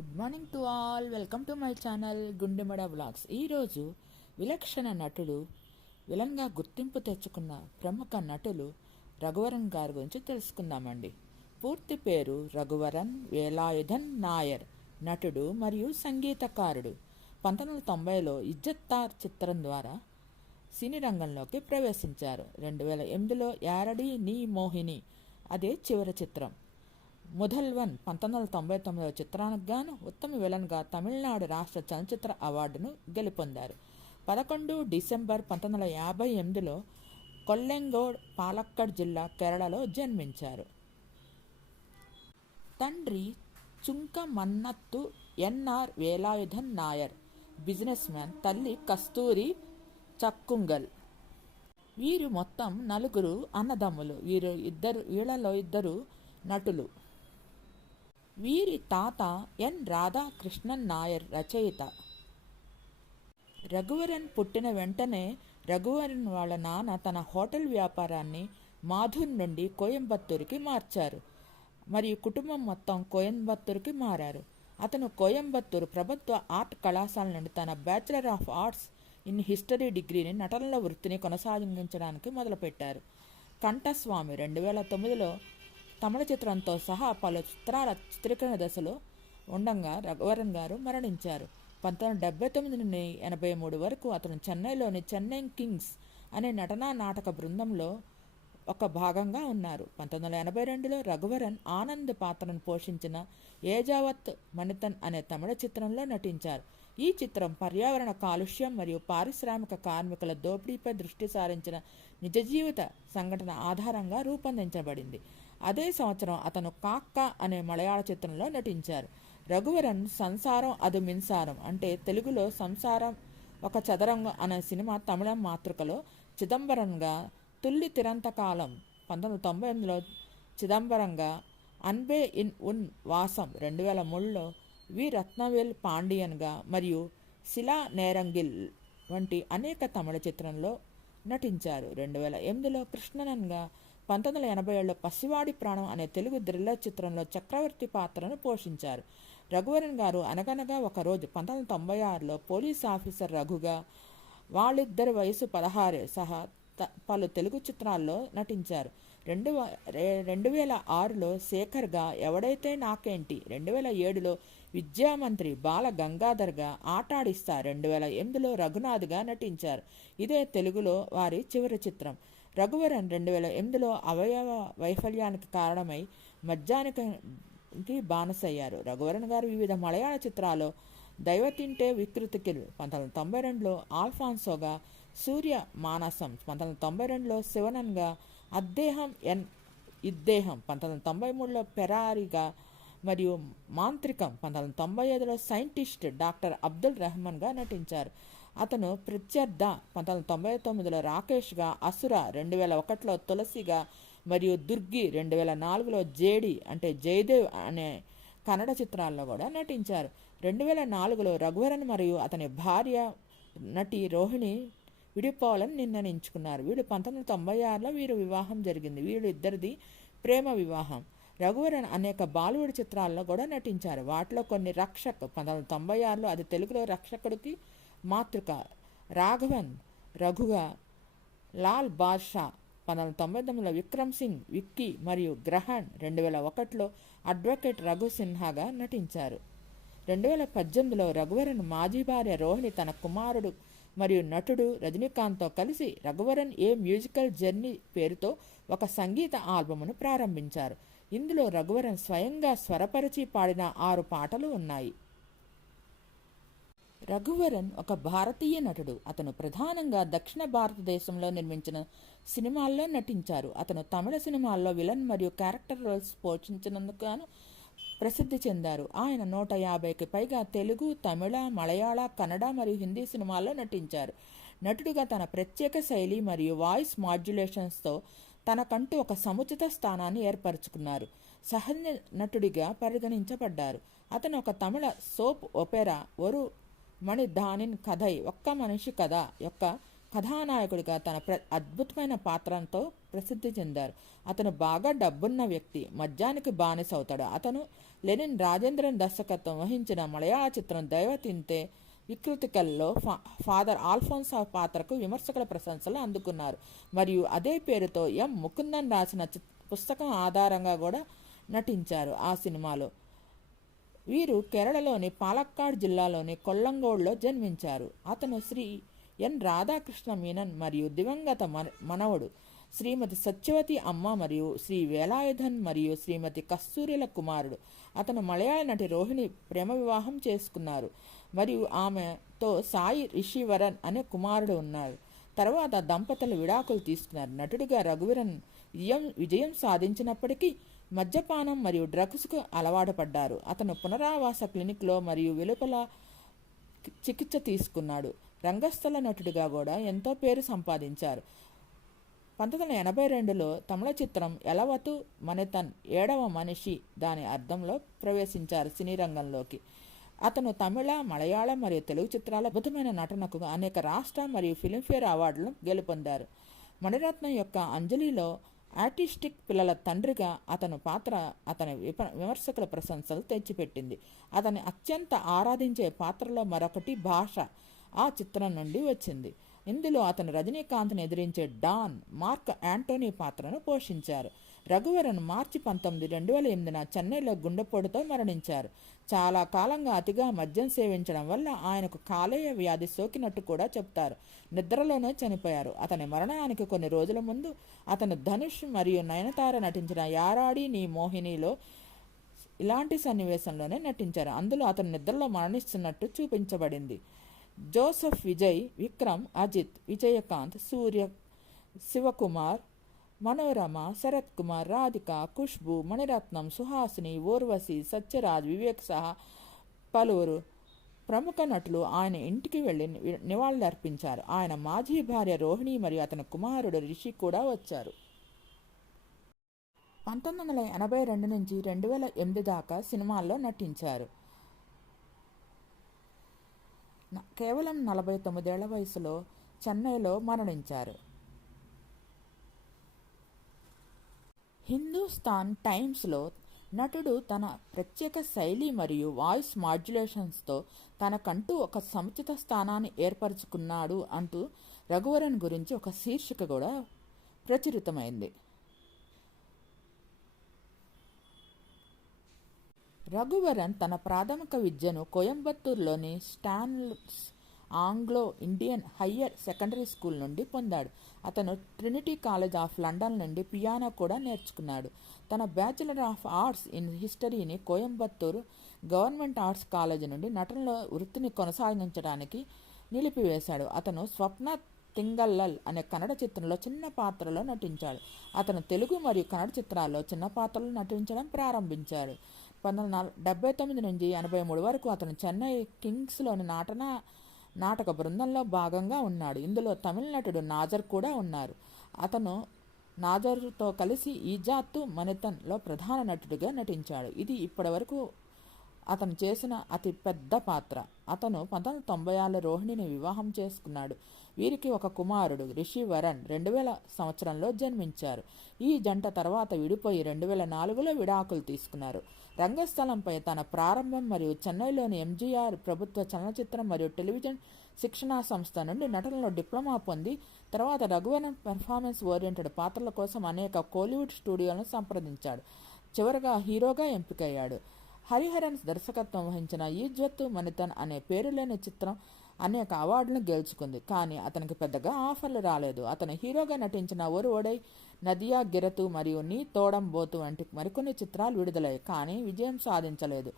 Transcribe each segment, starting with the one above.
Good morning to all. Welcome to my channel గుండెమడ vlogs. ఈరోజు విలక్షణ నటుడు, విలన్గా గుర్తింపు తెచ్చుకున్న ప్రముఖ నటులు రఘువరన్ గారి గురించి తెలుసుకుందామండి. పూర్తి పేరు రఘువరన్ వేలాయుధన్ నాయర్. నటుడు మరియు సంగీతకారుడు. 1990లో ఇజ్జత్తార్ చిత్రం ద్వారా సినీ రంగంలోకి ప్రవేశించారు. 2008లో యారడి నీ మోహిని అదే చివరి చిత్రం. ముధల్వన్ 1999 చిత్రానికి గాను ఉత్తమ విలన్గా తమిళనాడు రాష్ట్ర చలనచిత్ర అవార్డును గెలుపొందారు. 11 డిసెంబర్ 1958లో కొల్లెంగోడ్, పాలక్కడ్ జిల్లా, కేరళలో జన్మించారు. తండ్రి Chunka Mannathu N R Velayudhan Nair, businessman. తల్లి కస్తూరి చక్కుంగల్. వీరు మొత్తం 4 అన్నదమ్ములు. వీళ్ళలో ఇద్దరు నటులు. వీరి తాత ఎన్ రాధాకృష్ణన్ నాయర్ రచయిత. రఘువరన్ పుట్టిన వెంటనే రఘువరన్ వాళ్ళ నాన్న తన హోటల్ వ్యాపారాన్ని మాధుర్ నుండి కోయంబత్తూరుకి మార్చారు మరియు కుటుంబం మొత్తం కోయంబత్తూరుకి మారారు. అతను కోయంబత్తూరు ప్రభుత్వ ఆర్ట్ కళాశాల నుండి తన bachelor of arts in history డిగ్రీని నటనల వృత్తిని కొనసాగించడానికి మొదలుపెట్టారు. కంఠస్వామి 2009లో తమిళ చిత్రంతో సహా పలు చిత్రాల చిత్రీకరణ దశలో ఉండగా రఘువరన్ గారు మరణించారు. 1979 నుండి 83 వరకు అతను చెన్నైలోని చెన్నై కింగ్స్ అనే నటనా నాటక బృందంలో ఒక భాగంగా ఉన్నారు. 1982లో రఘువరన్ ఆనంద్ పాత్రను పోషించిన ఏజావత్ మణితన్ అనే తమిళ చిత్రంలో నటించారు. ఈ చిత్రం పర్యావరణ కాలుష్యం మరియు పారిశ్రామిక కార్మికుల దోపిడీపై దృష్టి సారించిన నిజ జీవిత సంఘటన ఆధారంగా రూపొందించబడింది. అదే సంవత్సరం అతను కాక్క అనే మలయాళ చిత్రంలో నటించారు. రఘువరన్ సంసారం అది మిన్సారం అంటే తెలుగులో సంసారం ఒక చదరంగం అనే సినిమా తమిళం మాతృకలో చిదంబరంగా, తుల్లి తిరంతకాలం 1998లో చిదంబరంగా, అన్బే ఇన్ ఉన్ వాసం 2003లో వి రత్నవేల్ పాండియన్గా మరియు శిలా నేరంగిల్ వంటి అనేక తమిళ చిత్రంలో నటించారు. 2008లో కృష్ణనన్గా, 1987లో పసివాడి ప్రాణం అనే తెలుగు థ్రిల్లర్ చిత్రంలో చక్రవర్తి పాత్రను పోషించారు. రఘువరన్ గారు అనగనగా ఒక రోజు 1996లో పోలీస్ ఆఫీసర్ రఘుగా, వాళ్ళిద్దరి వయసు 16 సహా పలు తెలుగు చిత్రాల్లో నటించారు. 2006లో శేఖర్గా ఎవడైతే నాకేంటి, 2007లో విద్యామంత్రి బాల గంగాధర్గా ఆటాడిస్తా, 2008లో రఘునాథ్గా నటించారు. ఇదే తెలుగులో వారి చివరి చిత్రం. రఘువరన్ 2008లో అవయవ వైఫల్యానికి కారణమై మద్యానికి బానిసయ్యారు. రఘువరన్ గారు వివిధ మలయాళ చిత్రాల్లో దైవతింటే వికృతికిల్ 1992లో ఆల్ఫాన్సోగా, సూర్య మానసం 1992లో శివనన్గా, అద్దేహం ఎన్ ఇద్దేహం 1993లో పెరారిగా మరియు మాంత్రికం 1995లో సైంటిస్ట్ డాక్టర్ అబ్దుల్ రెహమాన్గా నటించారు. అతను ప్రత్యర్థ 1999లో రాకేష్గా, అసుర 2001లో తులసిగా మరియు దుర్గి 2004లో జేడి అంటే జయదేవ్ అనే కన్నడ చిత్రాల్లో కూడా నటించారు. 2004లో రఘువరన్ మరియు అతని భార్య నటి రోహిణి విడిపోవాలని నిర్ణయించుకున్నారు. వీళ్ళు 1996లో వీరు వివాహం జరిగింది. వీళ్ళు ఇద్దరిది ప్రేమ వివాహం. రఘువరన్ అనేక బాలీవుడ్ చిత్రాల్లో కూడా నటించారు. వాటిలో కొన్ని రక్షక్ 1996లో అది తెలుగులో రక్షకుడికి మాతృక, రాఘవన్ రఘుగా, లాల్ బాద్షా 1999లో విక్రమ్ సింగ్, విక్కీ మరియు గ్రహణ్ 2001లో అడ్వకేట్ రఘు సిన్హాగా నటించారు. 2018లో రఘువరన్ మాజీ భార్య రోహిణి తన కుమారుడు మరియు నటుడు రజనీకాంత్తో కలిసి రఘువరన్ ఏ మ్యూజికల్ జర్నీ పేరుతో ఒక సంగీత ఆల్బమ్ను ప్రారంభించారు. ఇందులో రఘువరన్ స్వయంగా స్వరపరిచి పాడిన 6 పాటలు ఉన్నాయి. రఘువరన్ ఒక భారతీయ నటుడు. అతను ప్రధానంగా దక్షిణ భారతదేశంలో నిర్మించిన సినిమాల్లో నటించారు. అతను తమిళ సినిమాల్లో విలన్ మరియు క్యారెక్టర్ రోల్స్ పోషించినందుకు గాను ప్రసిద్ధి చెందారు. ఆయన 150కి పైగా తెలుగు, తమిళ, మలయాళ, కన్నడ మరియు హిందీ సినిమాల్లో నటించారు. నటుడిగా తన ప్రత్యేక శైలి మరియు వాయిస్ మాడ్యులేషన్స్తో తనకంటూ ఒక సముచిత స్థానాన్ని ఏర్పరచుకున్నారు. సహజ నటుడిగా పరిగణించబడ్డారు. అతను ఒక తమిళ సోప్ ఒపెరా ఒరు మణిధానిన్ కథై ఒక్క మనిషి కథ యొక్క కథానాయకుడిగా తన అద్భుతమైన పాత్రతో ప్రసిద్ధి చెందారు. అతను బాగా డబ్బున్న వ్యక్తి, మద్యానికి బానిస అవుతాడు. అతను లెనిన్ రాజేంద్రన్ దర్శకత్వం వహించిన మలయాళ చిత్రం దైవతింతే వికృతికల్లో ఫాదర్ ఆల్ఫోన్సా పాత్రకు విమర్శకుల ప్రశంసలు అందుకున్నారు. మరియు అదే పేరుతో ముకుందన్ రాసిన పుస్తకం ఆధారంగా కూడా నటించారు ఆ సినిమాలో. వీరు కేరళలోని పాలక్కాడ్ జిల్లాలోని కొల్లంగోడ్లో జన్మించారు. అతను శ్రీ ఎన్ రాధాకృష్ణ మీనన్ మరియు దివంగత మనవడు శ్రీమతి సత్యవతి అమ్మ మరియు శ్రీ వేలాయుధన్ మరియు శ్రీమతి కస్తూరిల కుమారుడు. అతను మలయాళ నటి రోహిణి ప్రేమ వివాహం చేసుకున్నారు మరియు ఆమెతో సాయి రిషివరన్ అనే కుమారుడు ఉన్నారు. తర్వాత దంపతులు విడాకులు తీసుకున్నారు. నటుడిగా రఘువరన్ విజయం సాధించినప్పటికీ మద్యపానం మరియు డ్రగ్స్కు అలవాటు పడ్డారు. అతను పునరావాస క్లినిక్లో మరియు వెలుపల చికిత్స తీసుకున్నాడు. రంగస్థల నటుడిగా కూడా ఎంతో పేరు సంపాదించారు. 1982లో తమిళ చిత్రం ఎలవతు మనితన్ 7వ మనిషి దాని అర్థంలో ప్రవేశించారు సినీ రంగంలోకి. అతను తమిళ, మలయాళం మరియు తెలుగు చిత్రాల అద్భుతమైన నటనకు అనేక రాష్ట్ర మరియు ఫిల్మ్ఫేర్ అవార్డులను గెలుపొందారు. మణిరత్నం యొక్క అంజలిలో ఆర్టిస్టిక్ పిల్లల తండ్రిగా అతను పాత్ర అతని విమర్శకుల ప్రశంసలు తెచ్చిపెట్టింది. అతని అత్యంత ఆరాధించే పాత్రలో మరొకటి భాష ఆ చిత్రం నుండి వచ్చింది. ఇందులో అతను రజనీకాంత్ని ఎదిరించే డాన్ మార్క్ యాంటోనీ పాత్రను పోషించారు. రఘువరన్ మార్చి 19, 2008న చెన్నైలో గుండెపోటుతో మరణించారు. చాలా కాలంగా అతిగా మద్యం సేవించడం వల్ల ఆయనకు కాలేయ వ్యాధి సోకినట్టు కూడా చెప్తారు. నిద్రలోనే చనిపోయారు. అతని మరణానికి కొన్ని రోజుల ముందు అతను ధనుష్ మరియు నయనతార నటించిన యారాడి నీ మోహినిలో ఇలాంటి సన్నివేశంలోనే నటించారు. అందులో అతను నిద్రలో మరణిస్తున్నట్టు చూపించబడింది. జోసెఫ్ విజయ్, విక్రమ్, అజిత్, విజయకాంత్, సూర్య, శివకుమార్, మనోరమ, శరత్ కుమార్, రాధిక, ఖుష్బు, మణిరత్నం, సుహాసిని, ఊర్వశి, సత్యరాజ్, వివేక్ సహా పలువురు ప్రముఖ నటులు ఆయన ఇంటికి వెళ్లి నివాళులర్పించారు. ఆయన మాజీ భార్య రోహిణి మరియు అతని కుమారుడు రిషి కూడా వచ్చారు. 1982 నుంచి 2008 దాకా సినిమాల్లో నటించారు. కేవలం 49 ఏళ్ల వయసులో చెన్నైలో మరణించారు. హిందూస్థాన్ టైమ్స్లో నటుడు తన ప్రత్యేక శైలి మరియు వాయిస్ మాడ్యులేషన్స్తో తనకంటూ ఒక సముచిత స్థానాన్ని ఏర్పరచుకున్నాడు అంటూ రఘువరన్ గురించి ఒక శీర్షిక కూడా ప్రచురితమైంది. రఘువరన్ తన ప్రాథమిక విద్యను కోయంబత్తూరులోని Stanes Anglo Indian higher secondary school నుండి పొందాడు. అతను ట్రినిటీ కాలేజ్ ఆఫ్ లండన్ నుండి పియానో కూడా నేర్చుకున్నాడు. తన బ్యాచిలర్ ఆఫ్ ఆర్ట్స్ ఇన్ హిస్టరీని కోయంబత్తూరు గవర్నమెంట్ ఆర్ట్స్ కాలేజ్ నుండి నటనలో వృత్తిని కొనసాగించడానికి నిలిపివేశాడు. అతను స్వప్న తింగల్లల్ అనే కన్నడ చిత్రంలో చిన్న పాత్రలో నటించాడు. అతను తెలుగు మరియు కన్నడ చిత్రాల్లో చిన్న పాత్రలు నటించడం ప్రారంభించాడు. 1979 నుంచి 83 వరకు అతను చెన్నై కింగ్స్లోని నాటక బృందంలో భాగంగా ఉన్నాడు. ఇందులో తమిళ నటుడు నాజర్ కూడా ఉన్నారు. అతను నాజర్తో కలిసి ఈజాత్తు మనితన్లో ప్రధాన నటుడిగా నటించాడు. ఇది ఇప్పటివరకు అతను చేసిన అతి పెద్ద పాత్ర. అతను 1996లో రోహిణిని వివాహం చేసుకున్నాడు. వీరికి ఒక కుమారుడు రిషివరన్ 2000 సంవత్సరంలో జన్మించారు. ఈ జంట తర్వాత విడిపోయి 2004లో విడాకులు తీసుకున్నారు. రంగస్థలంపై తన ప్రారంభం మరియు చెన్నైలోని ఎంజీఆర్ ప్రభుత్వ చలనచిత్రం మరియు టెలివిజన్ శిక్షణా సంస్థ నుండి నటనలో డిప్లొమా పొంది తర్వాత రఘువరన్ పెర్ఫార్మెన్స్ ఓరియంటెడ్ పాత్రల కోసం అనేక కోలీవుడ్ స్టూడియోలను సంప్రదించాడు. చివరగా హీరోగా ఎంపికయ్యాడు. హరిహరన్ దర్శకత్వం వహించిన ఈజ్వత్తు మనితన్ అనే పేరులేని చిత్రం అనేక అవార్డులను గెలుచుకుంది. కానీ అతనికి పెద్దగా ఆఫర్లు రాలేదు. అతను హీరోగా నటించిన ఒరు ఒడై, నదియా గిరతు మరియు నీ తోడం బోతు వంటి మరికొన్ని చిత్రాలు విడుదలయ్యాయి, కానీ విజయం సాధించలేదు.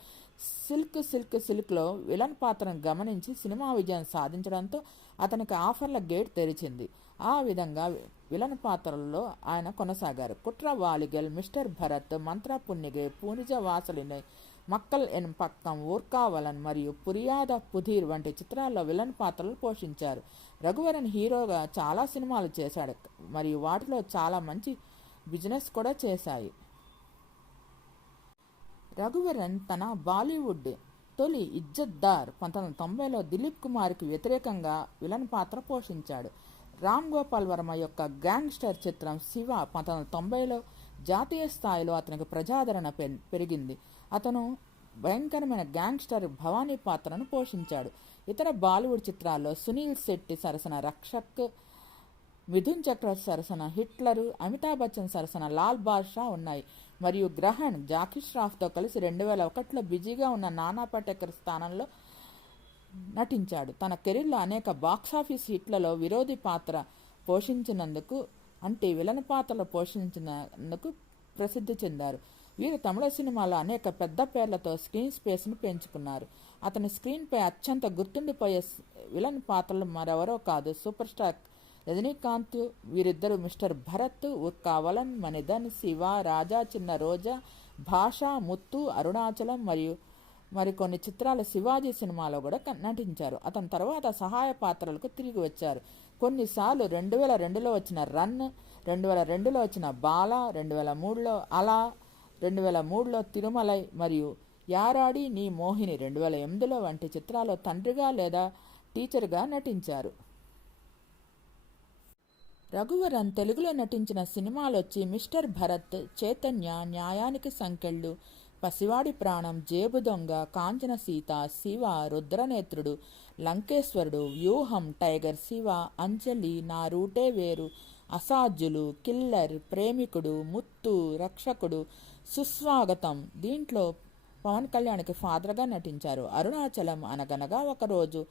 సిల్క్లో విలన్ పాత్రను గమనించి సినిమా విజయం సాధించడంతో అతనికి ఆఫర్ల గేట్ తెరిచింది. ఆ విధంగా విలన్ పాత్రల్లో ఆయన కొనసాగారు. కుట్ర వాలిగల్, మిస్టర్ భరత్, మంత్ర పున్నిగే, పూనిజ వాసలినై, మక్కల్ ఎన్ పక్కం, ఊర్కావలన్ మరియు పురియాద పుధీర్ వంటి చిత్రాల్లో విలన్ పాత్రలు పోషించారు. రఘువరన్ హీరోగా చాలా సినిమాలు చేశాడు మరియు వాటిలో చాలా మంచి బిజినెస్ కూడా చేశాయి. రఘువరన్ తన బాలీవుడ్ తొలి ఇజ్జత్దార్ 1990లో దిలీప్ కుమార్కి వ్యతిరేకంగా విలన్ పాత్ర పోషించాడు. రామ్ గోపాల్ వర్మ యొక్క గ్యాంగ్స్టర్ చిత్రం శివ 1990లో జాతీయ స్థాయిలో అతనికి ప్రజాదరణ పెరిగింది. అతను భయంకరమైన గ్యాంగ్స్టర్ భవానీ పాత్రను పోషించాడు. ఇతర బాలీవుడ్ చిత్రాల్లో సునీల్ శెట్టి సరసన రక్షక్, మిథున్ చక్రవర్తి సరసన హిట్లరు, అమితాబ్ బచ్చన్ సరసన లాల్ బాద్షా ఉన్నాయి. మరియు గ్రహణ్ జాకీ ష్రాఫ్తో కలిసి 2001లో బిజీగా ఉన్న నానా పటేకర్ స్థానంలో నటించాడు. తన కెరీర్లో అనేక బాక్సాఫీస్ హిట్లలో విరోధి పాత్ర పోషించినందుకు విలన్ పాత్రలు పోషించినందుకు ప్రసిద్ధి చెందారు. వీరు తమిళ సినిమాలో అనేక పెద్ద పేర్లతో స్క్రీన్ స్పేస్ను పెంచుకున్నారు. అతని స్క్రీన్పై అత్యంత గుర్తుండిపోయే విలన్ పాత్రలు మరెవరో కాదు, సూపర్ స్టార్ రజనీకాంత్. వీరిద్దరు మిస్టర్ భరత్, ఉర్కావలన్, మణిధన్, శివ, రాజా, చిన్న రోజా, భాష, ముత్తు, అరుణాచలం మరియు మరికొన్ని చిత్రాలు శివాజీ సినిమాలో కూడా నటించారు. అతని తర్వాత సహాయ పాత్రలకు తిరిగి వచ్చారు. కొన్నిసార్లు 2002లో వచ్చిన రన్, 2002లో వచ్చిన బాల, 2003లో అలా, 2003లో తిరుమలై మరియు యారాడి నీ మోహిని 2008లో వంటి చిత్రాల్లో తండ్రిగా లేదా టీచర్గా నటించారు. రఘువరన్ తెలుగులో నటించిన సినిమాలొచ్చి మిస్టర్ భరత్, చైతన్య, న్యాయానికి సంకెళ్ళు, పసివాడి ప్రాణం, జేబు దొంగ, కాంచన సీత, శివ, రుద్రనేత్రుడు, లంకేశ్వరుడు, వ్యూహం, టైగర్ శివ, అంజలి, నా రూటే వేరు, అసాధ్యులు, కిల్లర్, ప్రేమికుడు, ముత్తు, రక్షకుడు, సుస్వాగతం. దీంట్లో పవన్ కళ్యాణ్కి ఫాదర్గా నటించారు. అరుణాచలం, అనగనగా ఒక రోజు,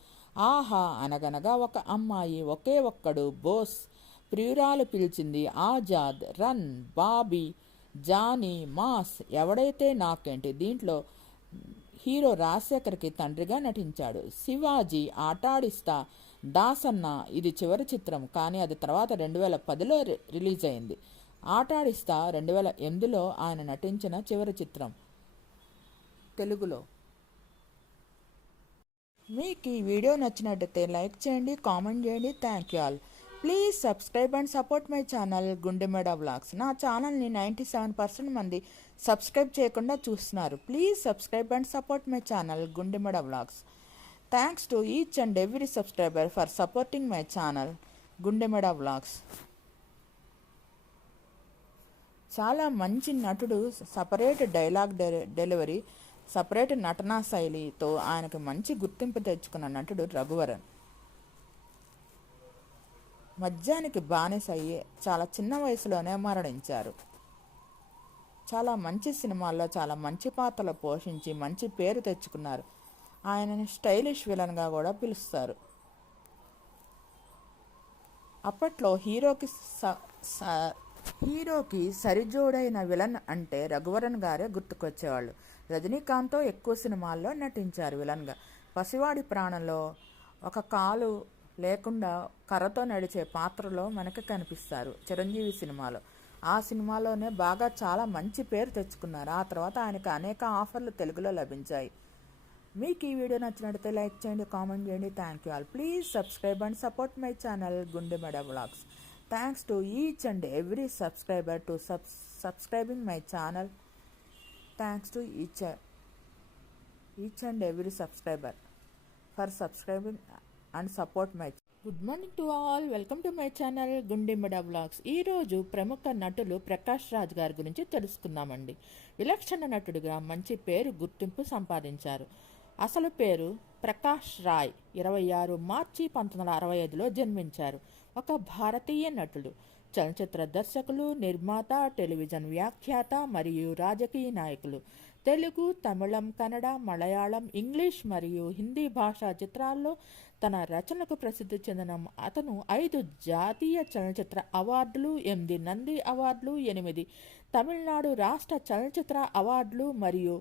ఆహా, అనగనగా ఒక అమ్మాయి, ఒకే ఒక్కడు, Bose, Priyuralu Pilichindi, Azad, Run, Bobby, Johnny, Mass, Evadaithe Nakenti. దీంట్లో హీరో రాజశేఖర్కి తండ్రిగా నటించాడు. శివాజీ, ఆటాడిస్తా, దాసన్న ఇది చివరి చిత్రం, కానీ అది తర్వాత 2010లో రిలీజ్ అయింది. ఆటాడిస్తా 2008లో ఆయన నటించిన చివరి చిత్రం తెలుగులో. మీకు ఈ వీడియో నచ్చినట్టయితే లైక్ చేయండి, కామెంట్ చేయండి. Thank you all. Please subscribe and support my channel Gundemeda vlogs. నా ఛానల్ని 97% మంది సబ్స్క్రైబ్ చేయకుండా చూస్తున్నారు. Please subscribe and support my channel Gundemeda vlogs. Thanks to each and every subscriber for supporting my channel Gundemeda vlogs. చాలా మంచి నటుడు, సపరేట్ డైలాగ్ డెలివరీ, సపరేట్ నటనా శైలితో ఆయనకు మంచి గుర్తింపు తెచ్చుకున్న నటుడు రఘువరన్. మద్యానికి బానిస అయ్యి చాలా చిన్న వయసులోనే మరణించారు. చాలా మంచి సినిమాల్లో చాలా మంచి పాత్రలు పోషించి మంచి పేరు తెచ్చుకున్నారు. ఆయనని స్టైలిష్ విలన్గా కూడా పిలుస్తారు. అప్పట్లో హీరోకి సరిజోడైన విలన్ అంటే రఘువరన్ గారే గుర్తుకొచ్చేవాళ్ళు. రజనీకాంత్తో ఎక్కువ సినిమాల్లో నటించారు విలన్గా. పసివాడి ప్రాణంలో ఒక కాలు లేకుండా కర్రతో నడిచే పాత్రలో మనకు కనిపిస్తారు చిరంజీవి సినిమాలో. ఆ సినిమాలోనే బాగా చాలా మంచి పేరు తెచ్చుకున్నారు. ఆ తర్వాత ఆయనకు అనేక ఆఫర్లు తెలుగులో లభించాయి. మీకు ఈ వీడియో నచ్చినట్లయితే లైక్ చేయండి, కామెంట్ చేయండి. Thank you all. Please subscribe and support my channel Gundemeda vlogs. Thanks to each and every subscriber to subscribing my channel. Thanks to each and every subscriber for subscribing and support my. Good morning to all. Welcome to my channel Gundemeda vlogs. ఈరోజు ప్రముఖ నటులు ప్రకాష్ రాజ్ గారి గురించి తెలుసుకుందామండి. విలక్షణ నటుడిగా మంచి పేరు, గుర్తింపు సంపాదించారు. అసలు పేరు ప్రకాష్ రాయ్. 26 మార్చి 1965లో జన్మించారు. ఒక భారతీయ నటుడు, చలనచిత్ర దర్శకులు, నిర్మాత, టెలివిజన్ వ్యాఖ్యాత మరియు రాజకీయ నాయకులు. తెలుగు, తమిళం, కన్నడ, మలయాళం, ఇంగ్లీష్ మరియు హిందీ భాషా చిత్రాల్లో తన రచనకు ప్రసిద్ధి చెందిన అతను 5 జాతీయ చలనచిత్ర అవార్డులు, 8 నంది అవార్డులు, 8 తమిళనాడు రాష్ట్ర చలనచిత్ర అవార్డులు మరియు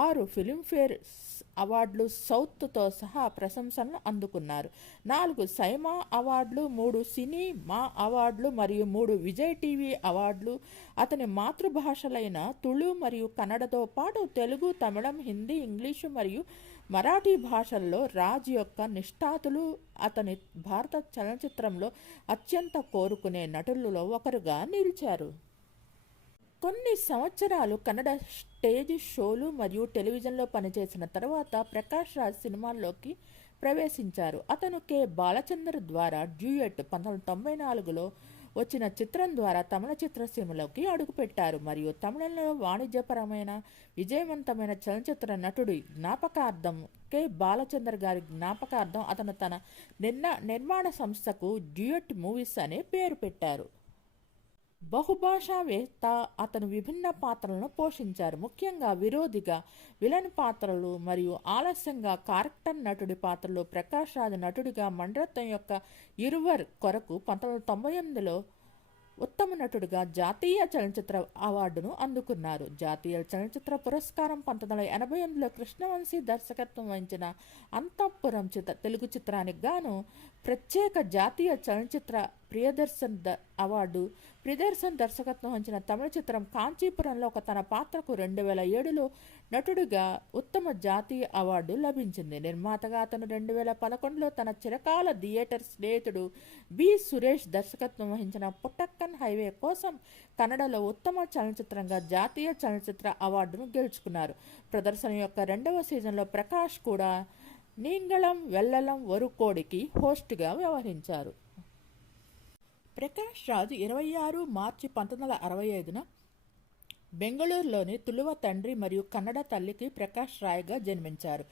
6 ఫిల్మ్ఫేర్ అవార్డులు సౌత్తో సహా ప్రశంసలను అందుకున్నారు. 4 సైమా అవార్డులు, 3 సినీ మా అవార్డులు మరియు 3 విజయ్ టీవీ అవార్డులు. అతని మాతృభాషలైన తుళు మరియు కన్నడతో పాటు తెలుగు, తమిళం, హిందీ, ఇంగ్లీషు మరియు మరాఠీ భాషల్లో రాజ్ యొక్క నిష్ఠాతులు. అతని భారత చలనచిత్రంలో అత్యంత కోరుకునే నటులలో ఒకరుగా నిలిచారు. కొన్ని సంవత్సరాలు కన్నడ స్టేజ్ షోలు మరియు టెలివిజన్లో పనిచేసిన తర్వాత ప్రకాష్ రాజ్ సినిమాల్లోకి ప్రవేశించారు. అతను కె బాలచందర్ ద్వారా డ్యూయట్ 1994లో వచ్చిన చిత్రం ద్వారా తమిళ చిత్రసీమలోకి అడుగుపెట్టారు మరియు తమిళంలో వాణిజ్యపరమైన విజయవంతమైన చలనచిత్ర నటుడి జ్ఞాపకార్థం కె బాలచందర్ గారి జ్ఞాపకార్థం అతను తన నిర్మాణ సంస్థకు డ్యూయట్ మూవీస్ అనే పేరు పెట్టారు. బహుభాషావేత్త, అతను విభిన్న పాత్రలను పోషించారు, ముఖ్యంగా విరోధిగా, విలన్ పాత్రలు మరియు ఆలస్యంగా క్యారెక్టర్ నటుడి పాత్రలు. ప్రకాష్ రాజ్ నటుడిగా మణిరత్నం యొక్క ఇరువర్ కొరకు 1998లో ఉత్తమ నటుడిగా జాతీయ చలనచిత్ర అవార్డును అందుకున్నారు. జాతీయ చలనచిత్ర పురస్కారం 1988లో కృష్ణవంశీ దర్శకత్వం వహించిన అంతఃపురం తెలుగు చిత్రానికి గాను ప్రత్యేక జాతీయ చలనచిత్ర ప్రియదర్శన్ అవార్డు, ప్రియదర్శన్ దర్శకత్వం వహించిన తమిళ చిత్రం కాంచీపురంలో తన పాత్రకు 2007లో నటుడిగా ఉత్తమ జాతీయ అవార్డు లభించింది. నిర్మాతగా అతను 2011లో తన చిరకాల థియేటర్ స్నేహితుడు బి సురేష్ దర్శకత్వం వహించిన పుట్టక్కన్ హైవే కోసం కన్నడలో ఉత్తమ చలనచిత్రంగా జాతీయ చలనచిత్ర అవార్డును గెలుచుకున్నారు. ప్రదర్శన యొక్క 2వ సీజన్లో ప్రకాష్ కూడా నీంగళం వెల్లలం వరుకోడికి హోస్ట్గా వ్యవహరించారు. ప్రకాష్ రాజ్ 26 మార్చి 1965న బెంగళూరులోని తులువ తండ్రి మరియు కన్నడ తల్లికి ప్రకాష్ రాయ్గా జన్మించారు.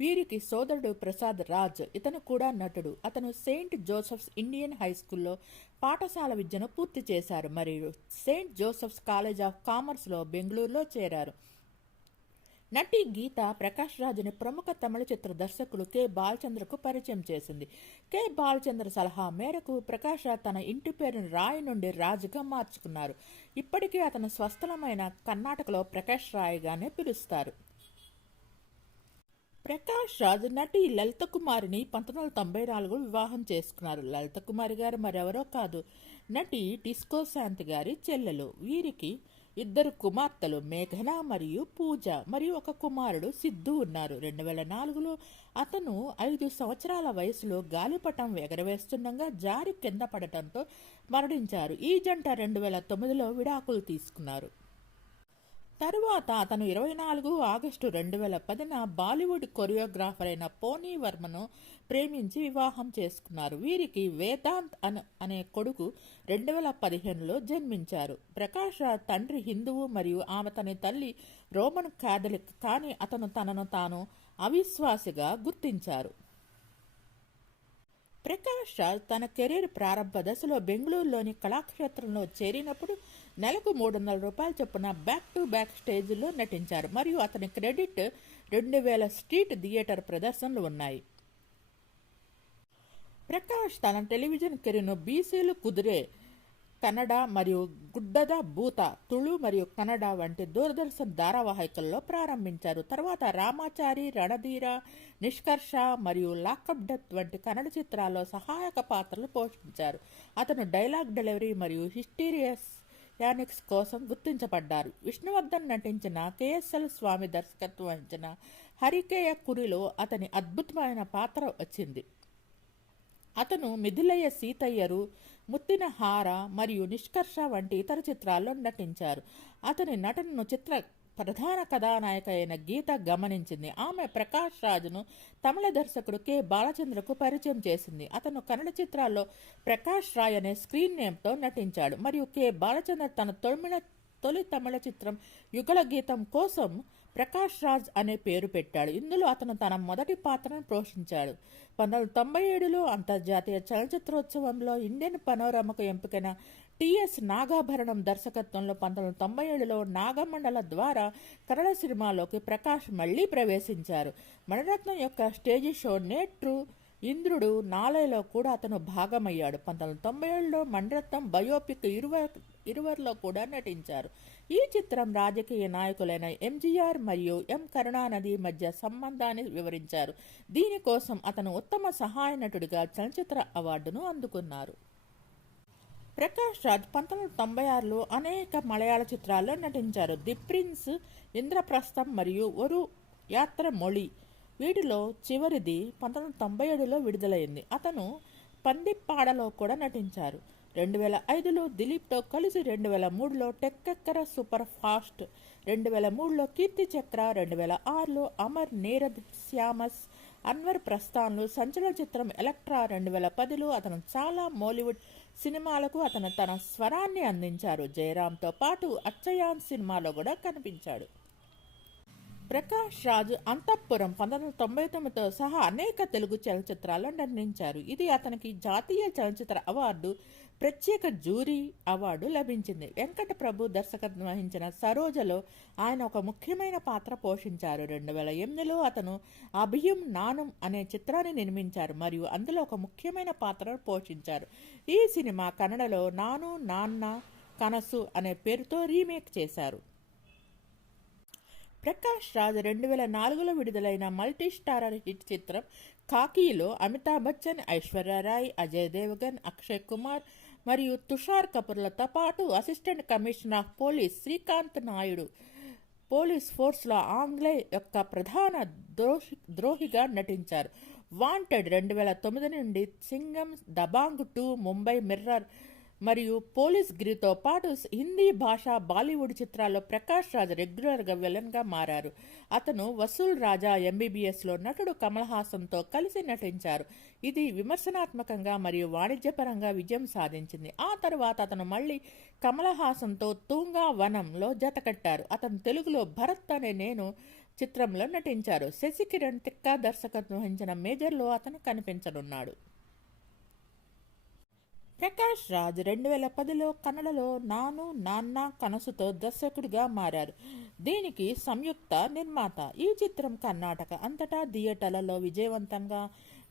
వీరికి సోదరుడు ప్రసాద్ రాజ్, ఇతను కూడా నటుడు. అతను సెయింట్ జోసెఫ్స్ ఇండియన్ హై స్కూల్లో పాఠశాల విద్యను పూర్తి చేశారు మరియు సెయింట్ జోసెఫ్స్ కాలేజ్ ఆఫ్ కామర్స్లో బెంగళూరులో చేరారు. నటి గీత ప్రకాష్ రాజుని ప్రముఖ తమిళ చిత్ర దర్శకుడు కె బాలచంద్రకు పరిచయం చేసింది. కె బాలచంద్ర సలహా మేరకు ప్రకాష్ రాజ్ తన ఇంటి పేరును రాయ్ నుండి రాజుగా మార్చుకున్నారు. ఇప్పటికీ అతను స్వస్థలమైన కర్ణాటకలో ప్రకాష్ రాయ్గానే పిలుస్తారు. ప్రకాష్ రాజ్ నటి లలిత కుమారిని 1994 వివాహం చేసుకున్నారు. లలిత కుమారి గారు మరెవరో కాదు, నటి డిస్కో శాంతి గారి చెల్లెలు. వీరికి 2 కుమార్తెలు మేఘన మరియు పూజ మరియు 1 కుమారుడు సిద్ధు ఉన్నారు. 2004లో అతను 5 సంవత్సరాల వయసులో గాలిపటం ఎగరవేస్తుండగా జారి కింద పడటంతో మరణించారు. ఈ జంట 2009లో విడాకులు తీసుకున్నారు. తరువాత అతను 24 ఆగస్టు 2010న బాలీవుడ్ కొరియోగ్రాఫర్ అయిన పోనీ వర్మను ప్రేమించి వివాహం చేసుకున్నారు. వీరికి వేదాంత్ అనే కొడుకు 2015లో జన్మించారు. ప్రకాష్ రాజ్ తండ్రి హిందువు మరియు ఆమె తన తల్లి రోమన్ కాథలిక్, కానీ అతను తనను తాను అవిశ్వాసిగా గుర్తించారు. ప్రకాష్ రాజ్ తన కెరీర్ ప్రారంభ దశలో బెంగళూరులోని కళాక్షేత్రంలో చేరినప్పుడు నెలకు $300 చొప్పున బ్యాక్ టు బ్యాక్ స్టేజ్లో నటించారు మరియు అతని క్రెడిట్ 2000 స్ట్రీట్ థియేటర్ ప్రదర్శనలు ఉన్నాయి. ప్రకాష్ తన టెలివిజన్ కెరీర్ను బీసీలు కుదిరే కన్నడ మరియు గుడ్డద భూత తుళు మరియు కన్నడ వంటి దూరదర్శన్ ధారావాహికల్లో ప్రారంభించారు. తర్వాత రామాచారి, రణధీర, నిష్కర్ష మరియు లాకప్ డెత్ వంటి కన్నడ చిత్రాల్లో సహాయక పాత్రలు పోషించారు. అతను డైలాగ్ డెలివరీ మరియు హిస్టీరియస్ యానిక్స్ కోసం గుర్తించబడ్డారు. విష్ణువర్ధన్ నటించిన కేఎస్ఎల్ స్వామి దర్శకత్వం వహించిన హరికేయ కురిలో అతని అద్భుతమైన పాత్ర వచ్చింది. అతను మిథిలయ్య సీతయ్యరు, ముత్తిన హార మరియు నిష్కర్ష వంటి ఇతర చిత్రాల్లో నటించారు. అతని నటనను చిత్ర ప్రధాన కథానాయిక అయిన గీత గమనించింది. ఆమె ప్రకాష్ రాజును తమిళ దర్శకుడు కె బాలచంద్రకు పరిచయం చేసింది. అతను కన్నడ చిత్రాల్లో ప్రకాష్ రాయ్ అనే స్క్రీన్ నేమ్తో నటించాడు మరియు కె బాలచంద్ర తన తొలి తమిళ చిత్రం యుగళ గీతం కోసం ప్రకాష్ రాజ్ అనే పేరు పెట్టాడు. ఇందులో అతను తన మొదటి పాత్రను పోషించాడు. 1997లో అంతర్జాతీయ చలనచిత్రోత్సవంలో ఇండియన్ పనోరమకు ఎంపికైన టిఎస్ నాగాభరణం దర్శకత్వంలో 1997లో నాగమండల ద్వారా కన్నడ సినిమాలోకి ప్రకాష్ మళ్లీ ప్రవేశించారు. మణిరత్నం యొక్క స్టేజీ షో నేట్రు ఇంద్రుడు నాలేలో కూడా అతను భాగమయ్యాడు. 1997లో మణిరత్నం బయోపిక్ ఇరువర్లో కూడా నటించారు. ఈ చిత్రం రాజకీయ నాయకులైన ఎంజీఆర్ మరియు ఎం కరుణానిధి మధ్య సంబంధాన్ని వివరించారు. దీనికోసం అతను ఉత్తమ సహాయ నటుడిగా చలనచిత్ర అవార్డును అందుకున్నారు. ప్రకాష్ రాజ్ 1996లో అనేక మలయాళ చిత్రాల్లో నటించారు. ది ప్రిన్స్, ఇంద్రప్రస్థం మరియు ఒరు యాత్ర మొళి. వీటిలో చివరిది 1997లో విడుదలైంది. అతను పందిప్పాడలో కూడా నటించారు. 2005లో దిలీప్తో కలిసి, 2003లో టెక్కెక్కర సూపర్ ఫాస్ట్, 2003లో కీర్తి చక్ర, 2006లో అమర్ నీరద్ శ్యామస్, అన్వర్ ప్రస్థాన్లు, సంచలన చిత్రం ఎలక్ట్రా 2010లో అతను చాలా బాలీవుడ్ సినిమాలకు తన స్వరాన్ని అందించారు. జయరాంతో పాటు అచ్చయాన్ సినిమాలో కూడా కనిపించాడు. ప్రకాష్ రాజ్ అంతఃపురం 1999తో సహా అనేక తెలుగు చలనచిత్రాల్లో నటించారు. ఇది అతనికి జాతీయ చలనచిత్ర అవార్డు, ప్రత్యేక జ్యూరీ అవార్డు లభించింది. వెంకట ప్రభు దర్శకత్వం వహించిన సరోజలో ఆయన ఒక ముఖ్యమైన పాత్ర పోషించారు. 2008లో అతను అభియం నానుం అనే చిత్రాన్ని నిర్మించారు మరియు అందులో ఒక ముఖ్యమైన పాత్ర పోషించారు. ఈ సినిమా కన్నడలో నాను నాన్న కనసు అనే పేరుతో రీమేక్ చేశారు. ప్రకాష్ రాజ్ 2004లో విడుదలైన మల్టీ స్టారర్ హిట్ చిత్రం ఖాకీలో అమితాబ్ బచ్చన్, ఐశ్వర్యరాయ్, అజయ్ దేవగన్, అక్షయ్ కుమార్ మరియు తుషార్ కపూర్లతో పాటు assistant commissioner of police Srikanth Naidu police ఫోర్స్లో ఆంగ్లేయ యొక్క ప్రధాన ద్రోహిగా నటించారు. వాంటెడ్ 2009 నుండి సింగం, దబాంగ్ 2, ముంబై మిర్రర్ మరియు పోలీస్ గిరితో పాటు హిందీ భాషా బాలీవుడ్ చిత్రాల్లో ప్రకాష్ రాజ్ రెగ్యులర్గా విలన్గా మారారు. అతను వసూల్ రాజా ఎంబీబీఎస్లో నటుడు కమల్ హాసన్తో కలిసి నటించారు. ఇది విమర్శనాత్మకంగా మరియు వాణిజ్యపరంగా విజయం సాధించింది. ఆ తర్వాత అతను మళ్ళీ కమల్ హాసన్తో తూంగా వనంలో జతకట్టారు. అతను తెలుగులో భరత్ అనే నేను చిత్రంలో నటించారు. శశికిరణ్ తిక్కా దర్శకత్వం వహించిన మేజర్లో అతను కనిపించనున్నాడు. ప్రకాష్ రాజ్ 2010లో కన్నడలో నాను నాన్న కనసుతో దర్శకుడిగా మారారు. దీనికి సంయుక్త నిర్మాత. ఈ చిత్రం కర్ణాటక అంతటా థియేటర్లలో విజయవంతంగా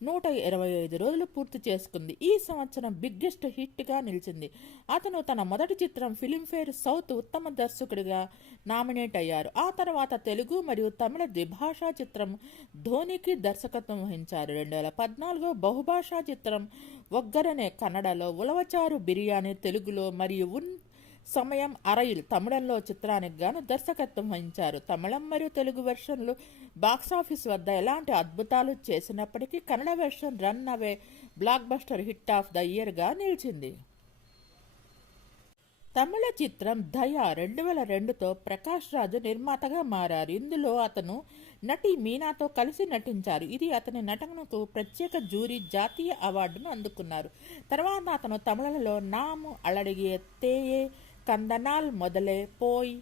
125 రోజులు పూర్తి చేసుకుంది. ఈ సంవత్సరం బిగ్గెస్ట్ హిట్గా నిలిచింది. అతను తన మొదటి చిత్రం ఫిలింఫేర్ సౌత్ ఉత్తమ దర్శకుడిగా నామినేట్ అయ్యారు. ఆ తర్వాత తెలుగు మరియు తమిళ ద్విభాషా చిత్రం ధోనికి దర్శకత్వం వహించారు. 2014 బహుభాషా చిత్రం ఒగ్గరనే కన్నడలో, ఉలవచారు బిర్యానీ తెలుగులో మరియు సమయం అరయిల్ తమిళంలో చిత్రానికి గాను దర్శకత్వం వహించారు. తమిళం మరియు తెలుగు వెర్షన్లు బాక్సాఫీస్ వద్ద ఎలాంటి అద్భుతాలు చేసినప్పటికీ Kannada version run away blockbuster hit of the ఇయర్గా నిలిచింది. తమిళ చిత్రం దయ 2002తో ప్రకాష్ రాజ్ నిర్మాతగా మారారు. ఇందులో అతను నటి మీనాతో కలిసి నటించారు. ఇది అతని నటనకు ప్రత్యేక జ్యూరీ జాతీయ అవార్డును అందుకున్నారు. తర్వాత అతను తమిళంలో నాము అళడిగే తేయే, కందనాల్ మొదలే, పోయ్,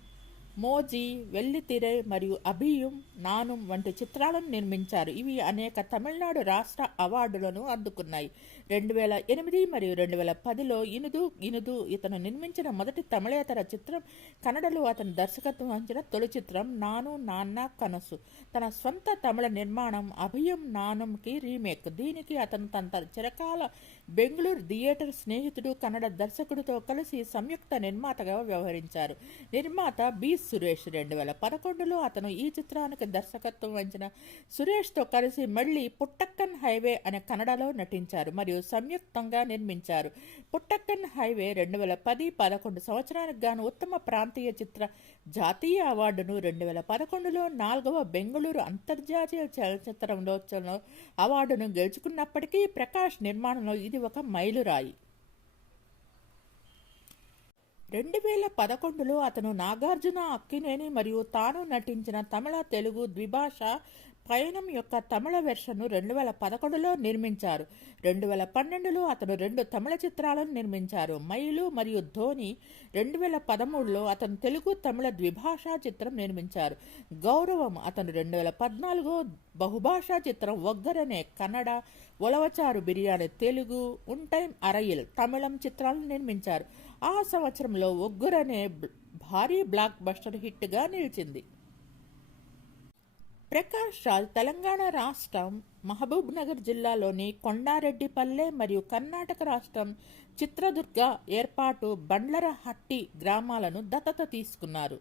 మోజీ, వెల్లితిరై మరియు అభియుం నానుం వంటి చిత్రాలను నిర్మించారు. ఇవి అనేక తమిళనాడు రాష్ట్ర అవార్డులను అందుకున్నాయి. 2008 మరియు 2010లో ఇనుదు ఇతను నిర్మించిన మొదటి తమిళేతర చిత్రం. కన్నడలో అతను దర్శకత్వం వహించిన తొలి చిత్రం నాను నాన్న కనసు. తన స్వంత తమిళ నిర్మాణం అభియం నానుంకి రీమేక్. దీనికి అతను తన చిరకాల బెంగళూరు థియేటర్ స్నేహితుడు కన్నడ దర్శకుడితో కలిసి సంయుక్త నిర్మాతగా వ్యవహరించారు. నిర్మాత బి సురేష్. 2011లో అతను ఈ చిత్రానికి దర్శకత్వం వహించిన సురేష్తో కలిసి మళ్ళీ పుట్టక్కన్ హైవే అనే కన్నడలో నటించారు మరియు సంయుక్తంగా నిర్మించారు. పుట్టక్కన్ హైవే 2010-11 సంవత్సరానికి గాను ఉత్తమ ప్రాంతీయ చిత్ర జాతీయ అవార్డును, 2011లో 4వ బెంగళూరు అంతర్జాతీయ చలనచిత్రోత్సవంలో అవార్డును గెలుచుకున్నప్పటికీ ప్రకాష్ నిర్మాణంలో ఇది ఒక మైలురాయి. 2011లో అతను నాగార్జున, అక్కినేని మరియు తాను నటించిన తమిళ తెలుగు ద్విభాష పయనం యొక్క తమిళ వెర్షన్ను 2011లో నిర్మించారు. 2012లో అతను 2 తమిళ చిత్రాలను నిర్మించారు. మైలు మరియు ధోని. 2013లో అతను తెలుగు తమిళ ద్విభాషా చిత్రం నిర్మించారు. గౌరవం. అతను 2014 బహుభాషా చిత్రం ఒగ్గరనే కన్నడ, ఉలవచారు బిర్యానీ తెలుగు, ఉంటైం అరయిల్ తమిళం చిత్రాలను నిర్మించారు. ఆ సంవత్సరంలో ఒగ్గురనే భారీ బ్లాక్ బస్టర్ హిట్గా నిలిచింది. ప్రకాష్ రాజ్ తెలంగాణ రాష్ట్రం మహబూబ్ నగర్ జిల్లాలోని కొండారెడ్డిపల్లె మరియు కర్ణాటక రాష్ట్రం చిత్రదుర్గ ఏర్పాటు బండ్లరహట్టి గ్రామాలను దత్తత తీసుకున్నారు.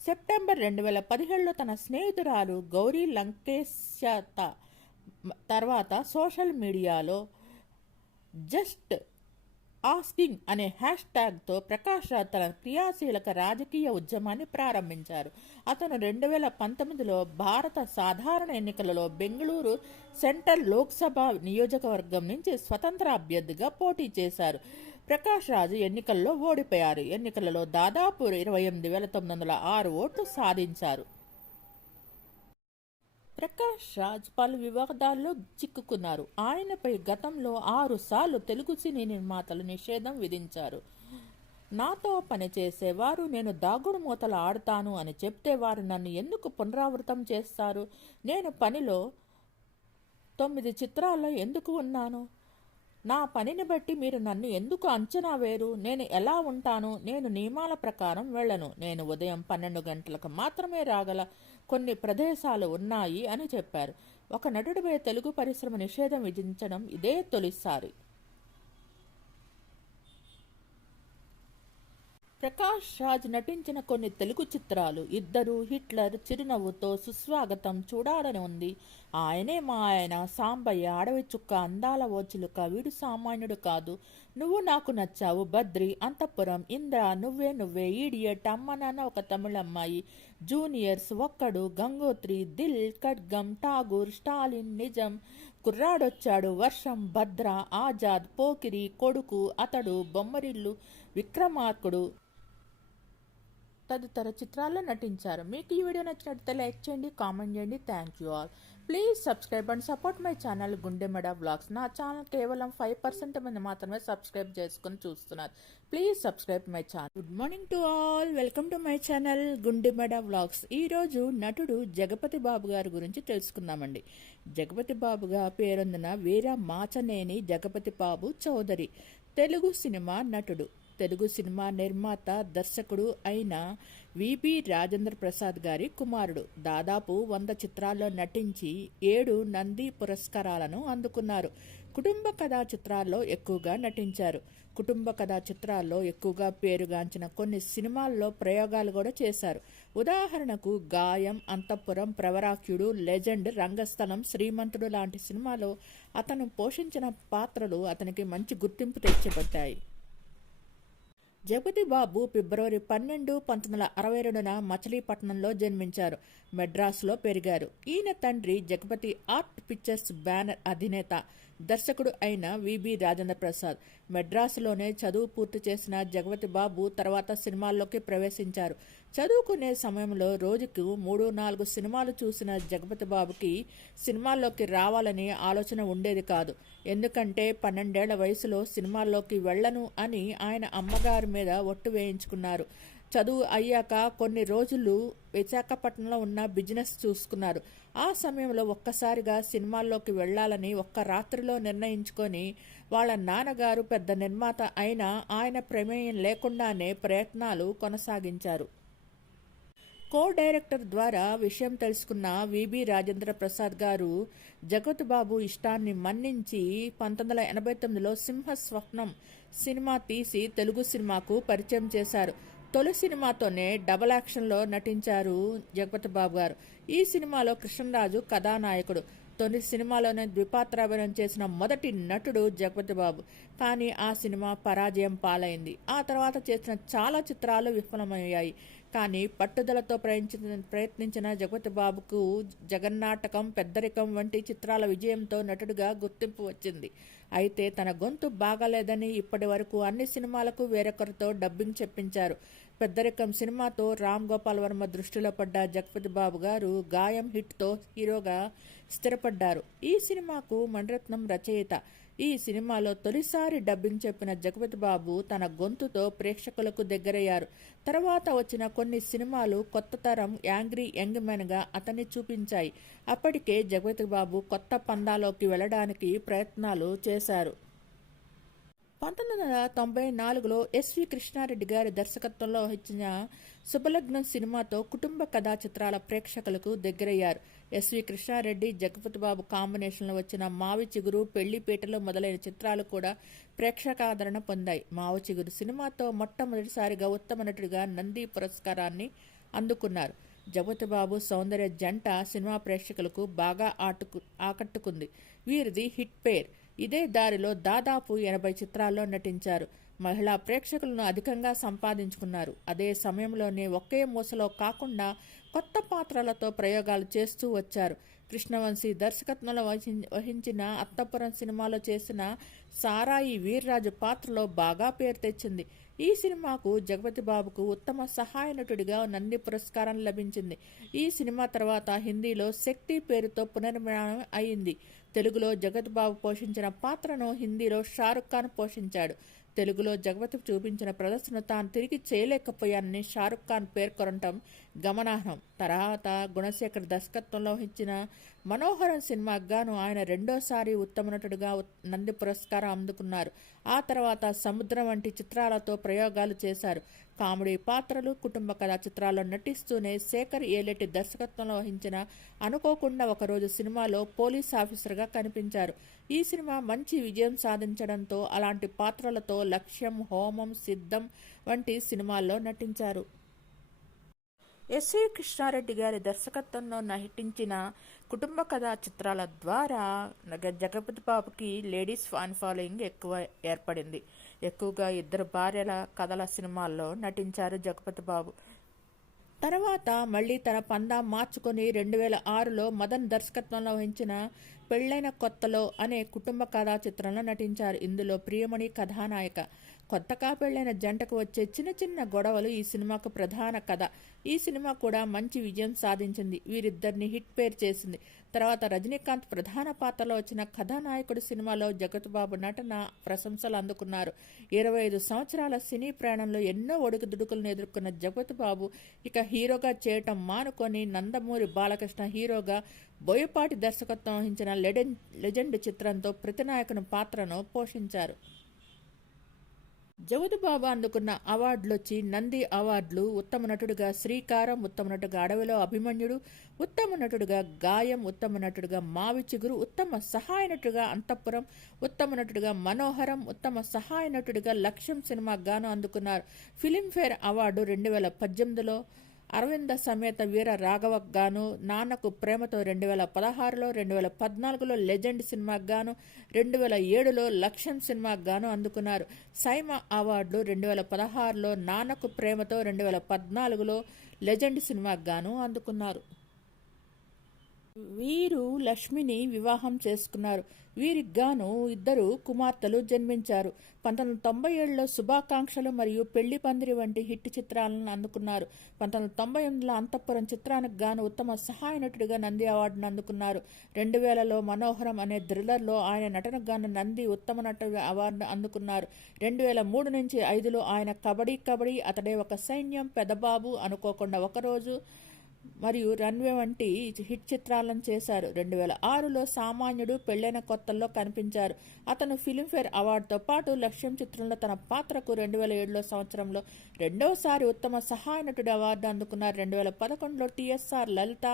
సెప్టెంబర్ 2017లో తన స్నేహితురాలు గౌరీ లంకేశత తర్వాత సోషల్ మీడియాలో జస్ట్ ఆస్కింగ్ అనే హ్యాష్ ట్యాగ్తో ప్రకాష్ రాజ్ తన క్రియాశీలక రాజకీయ ఉద్యమాన్ని ప్రారంభించారు. అతను 2019లో భారత సాధారణ ఎన్నికలలో బెంగళూరు సెంట్రల్ లోక్సభ నియోజకవర్గం నుంచి స్వతంత్ర అభ్యర్థిగా పోటీ చేశారు. ప్రకాష్ రాజ్ ఎన్నికల్లో ఓడిపోయారు. ఎన్నికలలో దాదాపు 28,906 ఓట్లు సాధించారు. ప్రకాష్ రాజ్ పలు వివాదాల్లో చిక్కుకున్నారు. ఆయనపై గతంలో 6 సార్లు తెలుగు సినీ నిర్మాతలు నిషేధం విధించారు. నాతో పనిచేసేవారు నేను దాగుడు మూతలు ఆడతాను అని చెప్తే వారు నన్ను ఎందుకు పునరావృతం చేస్తారు? నేను పనిలో 9 చిత్రాల్లో ఎందుకు ఉన్నాను? నా పనిని బట్టి మీరు నన్ను ఎందుకు అంచనా వేరు? నేను ఎలా ఉంటాను? నేను నియమాల ప్రకారం వెళ్ళను. నేను ఉదయం 12 గంటలకు మాత్రమే రాగల కొన్ని ప్రదేశాలు ఉన్నాయి అని చెప్పారు. ఒక నటుడిపై తెలుగు పరిశ్రమ నిషేధం విధించడం ఇదే తొలిసారి. ప్రకాష్ రాజ్ నటించిన కొన్ని తెలుగు చిత్రాలు: ఇద్దరు, హిట్లర్, చిరునవ్వుతో, సుస్వాగతం, చూడాలని ఉంది, ఆయనే మా ఆయన, సాంబయ్య, అడవి చుక్క, అందాల ఓ చిలుక, వీడు సామాన్యుడు కాదు, నువ్వు నాకు నచ్చావు, బద్రి, అంతఃపురం, ఇంద్ర, నువ్వే నువ్వే, ఈడియట్, అమ్మ నాన్న ఒక తమిళ అమ్మాయి, జూనియర్స్, ఒక్కడు, గంగోత్రి, దిల్, ఖడ్గం, ఠాగూర్, స్టాలిన్, నిజం, కుర్రాడొచ్చాడు, వర్షం, భద్ర, ఆజాద్, పోకిరి, కొడుకు, అతడు, బొమ్మరిల్లు, విక్రమార్కుడు తదితర చిత్రాల్లో నటించారు. మీకు ఈ వీడియో నచ్చినట్లయితే లైక్ చేయండి, కామెంట్ చేయండి. Thank you all. Please subscribe and support my channel Gundemeda vlogs. నా ఛానల్ కేవలం 5% మంది మాత్రమే సబ్స్క్రైబ్ చేసుకుని చూస్తున్నారు. Please subscribe my channel. Good morning to all. Welcome to my channel Gundemeda vlogs. ఈరోజు నటుడు జగపతి బాబు గారి గురించి తెలుసుకుందామండి. జగపతి బాబుగా పేరొందిన వీర మాచనేని జగపతి బాబు చౌదరి తెలుగు సినిమా నటుడు. తెలుగు సినిమా నిర్మాత, దర్శకుడు అయిన విబి రాజేంద్ర ప్రసాద్ గారి కుమారుడు. దాదాపు 100 చిత్రాల్లో నటించి 7 నంది పురస్కారాలను అందుకున్నారు. కుటుంబ కథా చిత్రాల్లో ఎక్కువగా నటించారు. కుటుంబ కథా చిత్రాల్లో ఎక్కువగా పేరుగాంచిన కొన్ని సినిమాల్లో ప్రయోగాలు కూడా చేశారు. ఉదాహరణకు గాయం, అంతఃపురం, ప్రవరాఖ్యుడు, లెజెండ్, రంగస్థలం, శ్రీమంతుడు లాంటి సినిమాలో అతను పోషించిన పాత్రలు అతనికి మంచి గుర్తింపు తెచ్చిపెట్టాయి. జగపతి బాబు ఫిబ్రవరి 12, 1962న మచిలీపట్నంలో జన్మించారు. మెడ్రాస్లో పెరిగారు. ఈయన తండ్రి జగపతి ఆర్ట్ పిక్చర్స్ బ్యానర్ అధినేత, దర్శకుడు అయిన విబి రాజేంద్ర ప్రసాద్. మెడ్రాసులోనే చదువు పూర్తి చేసిన జగపతి బాబు తర్వాత సినిమాల్లోకి ప్రవేశించారు. చదువుకునే సమయంలో రోజుకు 3-4 సినిమాలు చూసిన జగపతి బాబుకి సినిమాల్లోకి రావాలని ఆలోచన ఉండేది కాదు. ఎందుకంటే 12 ఏళ్ల వయసులో సినిమాల్లోకి వెళ్ళను అని ఆయన అమ్మగారి మీద ఒట్టు వేయించుకున్నారు. చదువు అయ్యాక కొన్ని రోజులు విశాఖపట్నంలో ఉన్న బిజినెస్ చూసుకున్నారు. ఆ సమయంలో ఒక్కసారిగా సినిమాల్లోకి వెళ్లాలని ఒక్క రాత్రిలో నిర్ణయించుకొని వాళ్ళ నాన్నగారు పెద్ద నిర్మాత అయినా ఆయన ప్రమేయం లేకుండానే ప్రయత్నాలు కొనసాగించారు. కో డైరెక్టర్ ద్వారా విషయం తెలుసుకున్న విబి రాజేంద్ర ప్రసాద్ గారు జగపతి బాబు ఇష్టాన్ని మన్నించి 1989లో సింహ స్వప్నం సినిమా తీసి తెలుగు సినిమాకు పరిచయం చేశారు. తొలి సినిమాతోనే డబల్ యాక్షన్లో నటించారు జగపతి బాబు గారు. ఈ సినిమాలో కృష్ణరాజు కథానాయకుడు. తొలి సినిమాలోనే ద్విపాత్రాభినయం చేసిన మొదటి నటుడు జగపతి బాబు. కానీ ఆ సినిమా పరాజయం పాలైంది. ఆ తర్వాత చేసిన చాలా చిత్రాలు విఫలమయ్యాయి. కానీ పట్టుదలతో ప్రయత్నించిన జగపతి బాబుకు జగన్నాటకం, పెద్దరికం వంటి చిత్రాల విజయంతో నటుడిగా గుర్తింపు వచ్చింది. అయితే తన గొంతు బాగాలేదని ఇప్పటి వరకు అన్ని సినిమాలకు వేరొకరితో డబ్బింగ్ చెప్పించారు. పెద్దరికం సినిమాతో రామ్ గోపాల్ వర్మ దృష్టిలో పడ్డ జగపతి బాబు గారు గాయం హిట్తో హీరోగా స్థిరపడ్డారు. ఈ సినిమాకు మణిరత్నం రచయిత. ఈ సినిమాలో తొలిసారి డబ్బింగ్ చెప్పిన జగపతి బాబు తన గొంతుతో ప్రేక్షకులకు దగ్గరయ్యారు. తర్వాత వచ్చిన కొన్ని సినిమాలు కొత్త తరం యాంగ్రీ యంగ్ మెన్గా అతన్ని చూపించాయి. అప్పటికే జగపతి బాబు కొత్త పందాలోకి వెళ్లడానికి ప్రయత్నాలు చేశారు. 1994లో ఎస్వి కృష్ణారెడ్డి గారి దర్శకత్వంలో వచ్చిన శుభలగ్నం సినిమాతో కుటుంబ కథా చిత్రాల ప్రేక్షకులకు దగ్గరయ్యారు. ఎస్వి కృష్ణారెడ్డి, జగపతి బాబు కాంబినేషన్లో వచ్చిన మావి చిగురు, పెళ్లిపీటలో మొదలైన చిత్రాలు కూడా ప్రేక్షకాదరణ పొందాయి. మావి చిగురు సినిమాతో మొట్టమొదటిసారిగా ఉత్తమ నటుడిగా నంది పురస్కారాన్ని అందుకున్నారు. జగపతి బాబు సౌందర్య జంట సినిమా ప్రేక్షకులకు బాగా ఆకట్టుకుంది. వీరిది హిట్ పేర్. ఇదే దారిలో దాదాపు 80 చిత్రాల్లో నటించారు. మహిళా ప్రేక్షకులను అధికంగా సంపాదించుకున్నారు. అదే సమయంలోనే ఒకే మూసలో కాకుండా కొత్త పాత్రలతో ప్రయోగాలు చేస్తూ వచ్చారు. కృష్ణవంశీ దర్శకత్వంలో వహించిన అత్తపురం సినిమాలో చేసిన సారాయి వీర్రాజు పాత్రలో బాగా పేరు తెచ్చింది. ఈ సినిమాకు జగపతి బాబుకు ఉత్తమ సహాయ నటుడిగా నంది పురస్కారం లభించింది. ఈ సినిమా తర్వాత హిందీలో శక్తి పేరుతో పునర్నిర్మాణం అయింది. తెలుగులో జగపతి బాబు పోషించిన పాత్రను హిందీలో షారుఖ్ ఖాన్ పోషించాడు. తెలుగులో జగపతి చూపించిన ప్రదర్శన తాను తిరిగి చేయలేకపోయానని షారుఖ్ ఖాన్ పేర్కొనటం గమనార్హం. తర్వాత గుణశేఖర్ దర్శకత్వంలో వహించిన మనోహరం సినిమాకు గాను ఆయన రెండోసారి ఉత్తమ నటుడిగా నంది పురస్కారం అందుకున్నారు. ఆ తర్వాత సముద్రం వంటి చిత్రాలతో ప్రయోగాలు చేశారు. కామెడీ పాత్రలు, కుటుంబ కథా చిత్రాల్లో నటిస్తూనే శేఖర్ ఏలేటి దర్శకత్వంలో వహించిన అనుకోకుండా ఒకరోజు సినిమాలో పోలీస్ ఆఫీసర్గా కనిపించారు. ఈ సినిమా మంచి విజయం సాధించడంతో అలాంటి పాత్రలతో లక్ష్యం, హోమం, సిద్ధం వంటి సినిమాల్లో నటించారు. ఎస్వి కృష్ణారెడ్డి గారి దర్శకత్వంలో నటించిన కుటుంబ కథా చిత్రాల ద్వారా జగపతి బాబుకి లేడీస్ ఫ్యాన్ ఫాలోయింగ్ ఎక్కువ ఏర్పడింది. ఎక్కువగా ఇద్దరు భార్యల కథల సినిమాల్లో నటించారు జగపతి బాబు. తర్వాత మళ్ళీ తన పందా మార్చుకొని 2006లో మదన్ దర్శకత్వంలో వహించిన పెళ్లైన కొత్తలో అనే కుటుంబ కథా చిత్రంలో నటించారు. ఇందులో ప్రియమణి కథానాయక. కొత్తగా పెళ్లైన జంటకు వచ్చే చిన్న చిన్న గొడవలు ఈ సినిమాకు ప్రధాన కథ. ఈ సినిమా కూడా మంచి విజయం సాధించింది. వీరిద్దరిని హిట్ పేర్ చేసింది. తర్వాత రజనీకాంత్ ప్రధాన పాత్రలో వచ్చిన కథానాయకుడు సినిమాలో జగపతిబాబు నటన ప్రశంసలు అందుకున్నారు. 25 సంవత్సరాల సినీ ప్రయాణంలో ఎన్నో ఒడుకుదుడుకులను ఎదుర్కొన్న జగపతిబాబు ఇక హీరోగా చేయటం మానుకొని నందమూరి బాలకృష్ణ హీరోగా బోయపాటి దర్శకత్వం వహించిన లెజెండ్ చిత్రంతో ప్రతినాయకుని పాత్రను పోషించారు. జగపతిబాబు అందుకున్న అవార్డులొచ్చి నంది అవార్డులు: ఉత్తమ నటుడిగా శ్రీకారం, ఉత్తమ నటుడిగా అడవిలో అభిమన్యుడు, ఉత్తమ నటుడిగా గాయం, ఉత్తమ నటుడిగా మావి చిగురు, ఉత్తమ సహాయ నటుడిగా అంతఃపురం, ఉత్తమ నటుడిగా మనోహరం, ఉత్తమ సహాయ నటుడిగా లక్ష్యం సినిమాకు గాను అందుకున్నారు. ఫిలింఫేర్ అవార్డు 2018లో అరవింద సమేత వీర రాఘవకు గాను, నాన్నకు ప్రేమతో 2016లో, 2014లో లెజెండ్ సినిమాకు గాను, 2007లో లక్ష్యం సినిమాకు గాను అందుకున్నారు. సైమా అవార్డులు 2016లో నాన్నకు ప్రేమతో, 2014లో లెజెండ్ సినిమాకు గాను అందుకున్నారు. వీరు లక్ష్మిని వివాహం చేసుకున్నారు. వీరికి గాను ఇద్దరు కుమార్తెలు జన్మించారు. 1997లో శుభాకాంక్షలు మరియు పెళ్లి పందిరి వంటి హిట్ చిత్రాలను అందుకున్నారు. 1998లో అంతఃపురం చిత్రానికి గాను ఉత్తమ సహాయ నటుడిగా నంది అవార్డును అందుకున్నారు. 2000లో మనోహరం అనే థ్రిల్లర్లో ఆయన నటనకు గాను నంది ఉత్తమ నటుడిగా అవార్డును అందుకున్నారు. 2003 నుంచి 2005లో ఆయన కబడ్డీ కబడ్డీ, అతడే ఒక సైన్యం, పెదబాబు, అనుకోకుండా ఒకరోజు మరియు రన్వే వంటి హిట్ చిత్రాలను చేశారు. 2006లో సామాన్యుడు, పెళ్లైన కొత్తల్లో కనిపించారు. అతను ఫిలింఫేర్ అవార్డుతో పాటు లక్ష్యం చిత్రంలో తన పాత్రకు 2007లో సంవత్సరంలో రెండవసారి ఉత్తమ సహాయ నటుడి అవార్డు అందుకున్నారు. 2011లో టిఎస్ఆర్ లలిత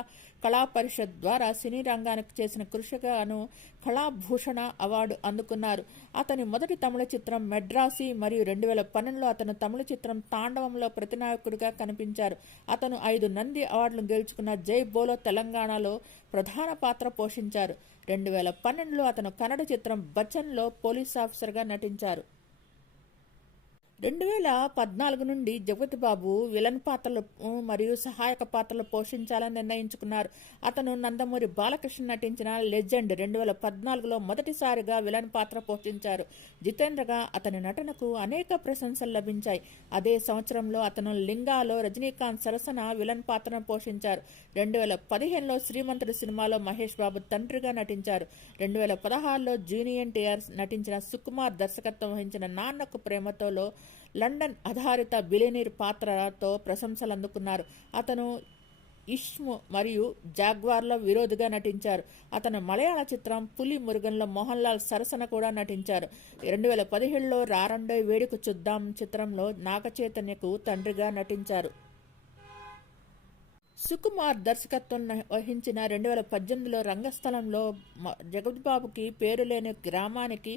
కళా పరిషత్ ద్వారా సినీ రంగానికి చేసిన కృషిగాను కళాభూషణ అవార్డు అందుకున్నారు. అతని మొదటి తమిళ చిత్రం మెడ్రాసి మరియు 2012లో అతను తమిళ చిత్రం తాండవంలో ప్రతినాయకుడిగా కనిపించారు. అతను 5 నంది అవార్డులు గెలుచుకున్న జై బోలో తెలంగాణలో ప్రధాన పాత్ర పోషించారు. 2012లో అతను కన్నడ చిత్రం బచ్చన్లో పోలీస్ ఆఫీసర్గా నటించారు. 2014 నుండి జగపతిబాబు విలన్ పాత్రలు మరియు సహాయక పాత్రలు పోషించాలని నిర్ణయించుకున్నారు. అతను నందమూరి బాలకృష్ణ నటించిన లెజెండ్ 2014లో మొదటిసారిగా విలన్ పాత్ర పోషించారు. జితేంద్రగా అతని నటనకు అనేక ప్రశంసలు లభించాయి. అదే సంవత్సరంలో అతను లింగాలో రజనీకాంత్ సరసన విలన్ పాత్రను పోషించారు. 2015లో శ్రీమంతుడు సినిమాలో మహేష్ బాబు తండ్రిగా నటించారు. 2016లో జూనియర్ ఎన్టీఆర్ నటించిన సుకుమార్ దర్శకత్వం వహించిన నాన్నకు ప్రేమతోలో లండన్ ఆధారిత బిలియనీర్ పాత్రతో ప్రశంసలు అందుకున్నారు. అతను ఇష్మ్ మరియు జాగ్వార్లో విరోధిగా నటించారు. అతను మలయాళ చిత్రం పులి మురుగన్లో మోహన్ లాల్ సరసన కూడా నటించారు. 2017లో రారండోయ్ వేడుక చూద్దాం చిత్రంలో నాగచైతన్యకు తండ్రిగా నటించారు. సుకుమార్ దర్శకత్వం వహించిన 2018లో రంగస్థలంలో జగపతిబాబుకి పేరులేని గ్రామానికి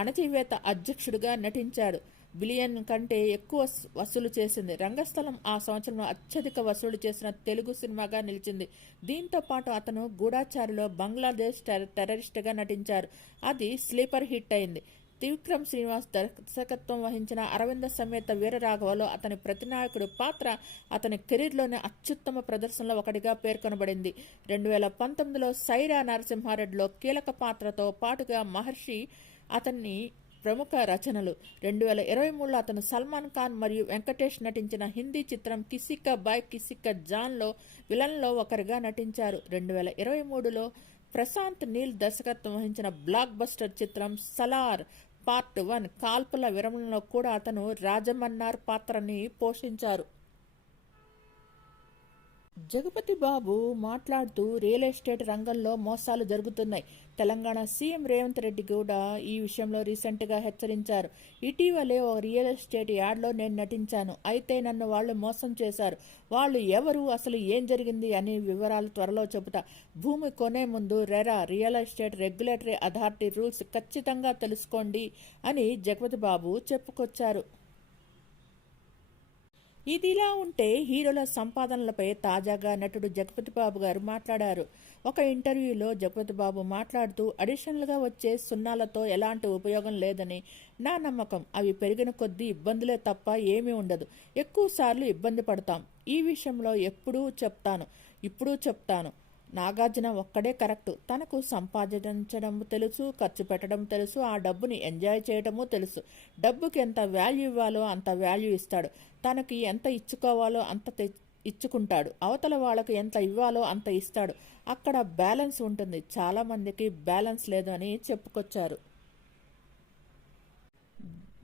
అణచివేత అధ్యక్షుడిగా నటించాడు. బిలియన్ కంటే ఎక్కువ వసూలు చేసింది. రంగస్థలం ఆ సంవత్సరంలో అత్యధిక వసూలు చేసిన తెలుగు సినిమాగా నిలిచింది. దీంతో పాటు అతను గూఢాచారిలో బంగ్లాదేశ్ టెర్రరిస్ట్గా నటించారు. అది స్లీపర్ హిట్ అయింది. త్రివిక్రమ్ శ్రీనివాస్ దర్శకత్వం వహించిన అరవింద సమేత వీరరాఘవలో అతని ప్రతినాయకుడు పాత్ర అతని కెరీర్లోని అత్యుత్తమ ప్రదర్శనలో ఒకటిగా పేర్కొనబడింది. 2019లో సైరా నరసింహారెడ్డిలో కీలక పాత్రతో పాటుగా మహర్షి అతన్ని ప్రముఖ రచనలు. 2023లో అతను సల్మాన్ ఖాన్ మరియు వెంకటేష్ నటించిన హిందీ చిత్రం కిసీ కా భాయ్ కిసీ కా జాన్లో విలన్లో ఒకరిగా నటించారు. 2023లో ప్రశాంత్ నీల్ దర్శకత్వం వహించిన బ్లాక్ బస్టర్ చిత్రం సలార్ పార్ట్ 1 కాల్పుల విరమణలో కూడా అతను రాజమన్నార్ పాత్రని పోషించారు. జగపతి బాబు మాట్లాడుతూ రియల్ ఎస్టేట్ రంగంలో మోసాలు జరుగుతున్నాయి. తెలంగాణ సీఎం రేవంత్ రెడ్డి కూడా ఈ విషయంలో రీసెంట్గా హెచ్చరించారు. ఇటీవలే ఓ రియల్ ఎస్టేట్ యాడ్లో నేను నటించాను. అయితే నన్ను వాళ్ళు మోసం చేశారు. వాళ్ళు ఎవరు, అసలు ఏం జరిగింది అని వివరాలు త్వరలో చెబుతా. భూమి కొనే ముందు RERA real estate regulatory authority rules ఖచ్చితంగా తెలుసుకోండి అని జగపతి బాబు చెప్పుకొచ్చారు. ఇదిలా ఉంటే హీరోల సంపాదనలపై తాజాగా నటుడు జగపతి బాబు గారు మాట్లాడారు. ఒక ఇంటర్వ్యూలో జగపతి బాబు మాట్లాడుతూ అడిషనల్గా వచ్చే సున్నాలతో ఎలాంటి ఉపయోగం లేదని నా నమ్మకం. అవి పెరిగిన కొద్దీ ఇబ్బందులే తప్ప ఏమీ ఉండదు. ఎక్కువసార్లు ఇబ్బంది పడతాం. ఈ విషయంలో ఇప్పుడు చెప్తాను. నాగార్జున ఒక్కడే కరెక్ట్. తనకు సంపాదించడం తెలుసు, ఖర్చు పెట్టడం తెలుసు, ఆ డబ్బుని ఎంజాయ్ చేయడము తెలుసు. డబ్బుకి ఎంత వాల్యూ ఇవ్వాలో అంత వాల్యూ ఇస్తాడు. తనకి ఎంత ఇచ్చుకోవాలో అంత ఇచ్చుకుంటాడు. అవతల వాళ్ళకు ఎంత ఇవ్వాలో అంత ఇస్తాడు. అక్కడ బ్యాలెన్స్ ఉంటుంది. చాలా మందికి బ్యాలెన్స్ లేదు అని చెప్పుకొచ్చారు.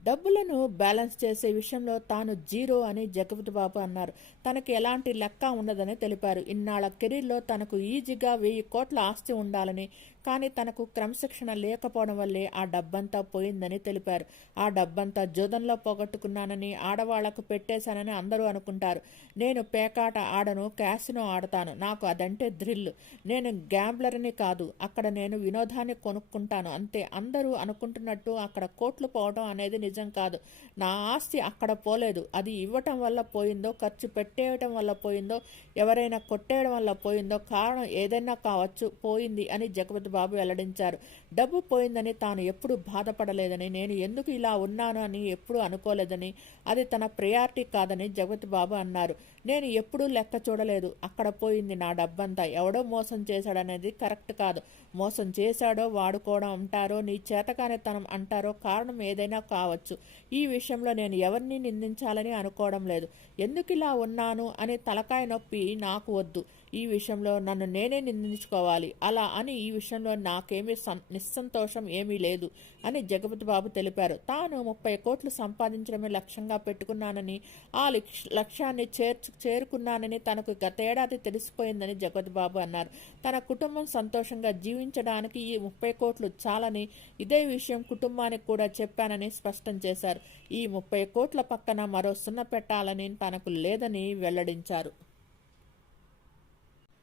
డబ్బులను బ్యాలెన్స్ చేసే విషయంలో తాను జీరో అని జగపతి బాబు అన్నారు. తనకి ఎలాంటి లెక్క ఉండదని తెలిపారు. ఇన్నాళ్ల కెరీర్లో తనకు ఈజీగా 1000 కోట్ల ఆస్తి ఉండాలని, కానీ తనకు క్రమశిక్షణ లేకపోవడం వల్లే ఆ డబ్బంతా పోయిందని తెలిపారు. ఆ డబ్బంతా జోదంలో పోగొట్టుకున్నానని, ఆడవాళ్లకు పెట్టేశానని అందరూ అనుకుంటారు. నేను పేకాట ఆడను, క్యాసినో ఆడతాను. నాకు అదంటే థ్రిల్. నేను గ్యాంబ్లర్ని కాదు. అక్కడ నేను వినోదాన్ని కొనుక్కుంటాను అంతే. అందరూ అనుకుంటున్నట్టు అక్కడ కోట్లు పోవడం అనేది నిజం కాదు. నా ఆస్తి అక్కడ పోలేదు. అది ఇవ్వటం వల్ల పోయిందో, ఖర్చు పెట్టేయటం వల్ల పోయిందో, ఎవరైనా కొట్టేయడం వల్ల పోయిందో, కారణం ఏదైనా కావచ్చు, పోయింది అని జగపతి బాబు వెల్లడించారు. డబ్బు పోయిందని తాను ఎప్పుడూ బాధపడలేదని, నేను ఎందుకు ఇలా ఉన్నాను అని ఎప్పుడూ అనుకోలేదని, అది తన ప్రయారిటీ కాదని జగపతి బాబు అన్నారు. నేను ఎప్పుడూ లెక్క చూడలేదు. అక్కడ పోయింది నా డబ్బంతా. ఎవడో మోసం చేశాడనేది కరెక్ట్ కాదు. మోసం చేశాడో, వాడుకోవడం అంటారో, నీ చేతకానితనం అంటారో, కారణం ఏదైనా కావచ్చు. ఈ విషయంలో నేను ఎవరిని నిందించాలని అనుకోవడం లేదు. ఎందుకు ఇలా ఉన్నాను అని తలకాయ నొప్పి నాకు వద్దు. ఈ విషయంలో నన్ను నేనే నిందించుకోవాలి. అలా అని ఈ విషయంలో నాకేమీ నిస్సంతోషం ఏమీ లేదు అని జగపతి బాబు తెలిపారు. తాను 30 కోట్లు సంపాదించడమే లక్ష్యంగా పెట్టుకున్నానని, ఆ లక్ష్యాన్ని చేరుకున్నానని తనకు గతేడాది తెలిసిపోయిందని జగపతి బాబు అన్నారు. తన కుటుంబం సంతోషంగా జీవించడానికి ఈ 30 కోట్లు చాలని, ఇదే విషయం కుటుంబానికి కూడా చెప్పానని స్పష్టం చేశారు. ఈ 30 కోట్ల పక్కన మరో సున్న పెట్టాలని తనకు లేదని వెల్లడించారు.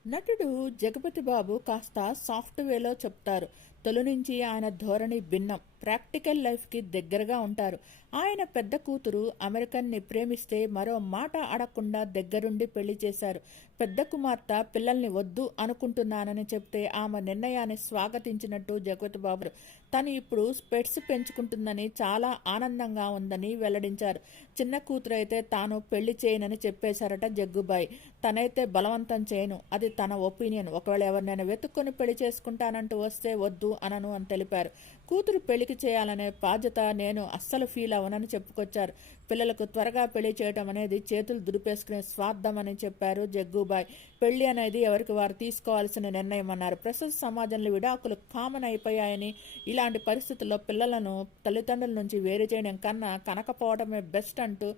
నటుడు జగపతి బాబు కాస్త సాఫ్ట్వేర్లో చెప్తారు. తొలి నుంచి ఆయన ధోరణి భిన్నం. ప్రాక్టికల్ లైఫ్కి దగ్గరగా ఉంటారు. ఆయన పెద్ద కూతురు అమెరికన్ని ప్రేమిస్తే మరో మాట అడగకుండా దగ్గరుండి పెళ్లి చేశారు. పెద్ద కుమార్తె పిల్లల్ని వద్దు అనుకుంటున్నానని చెప్తే ఆమె నిర్ణయాన్ని స్వాగతించినట్టు జగపతి బాబు తను ఇప్పుడు స్పెట్స్ పెంచుకుంటుందని చాలా ఆనందంగా ఉందని వెల్లడించారు. చిన్న కూతురు అయితే తాను పెళ్లి చేయనని చెప్పేశారట జగ్గుబాయి. తనైతే బలవంతం చేయను, అది తన ఒపీనియన్. ఒకవేళ ఎవరినైనా వెతుక్కొని పెళ్లి చేసుకుంటానంటూ వస్తే వద్దు అనను అని తెలిపారు. కూతురు పెళ్లికి చేయాలనే బాధ్యత నేను అస్సలు ఫీల్ అవనని చెప్పుకొచ్చారు. పిల్లలకు త్వరగా పెళ్లి చేయడం అనేది చేతులు దులిపేసుకునే స్వార్థం అని చెప్పారు జగ్గుబాయ్. పెళ్లి అనేది ఎవరికి వారు తీసుకోవాల్సిన నిర్ణయం అన్నారు. ప్రస్తుత సమాజంలో విడాకులు కామన్ అయిపోయాయని, ఇలాంటి పరిస్థితుల్లో పిల్లలను తల్లిదండ్రుల నుంచి వేరు చేయడం కన్నా కనకపోవడమే బెస్ట్ అంటూ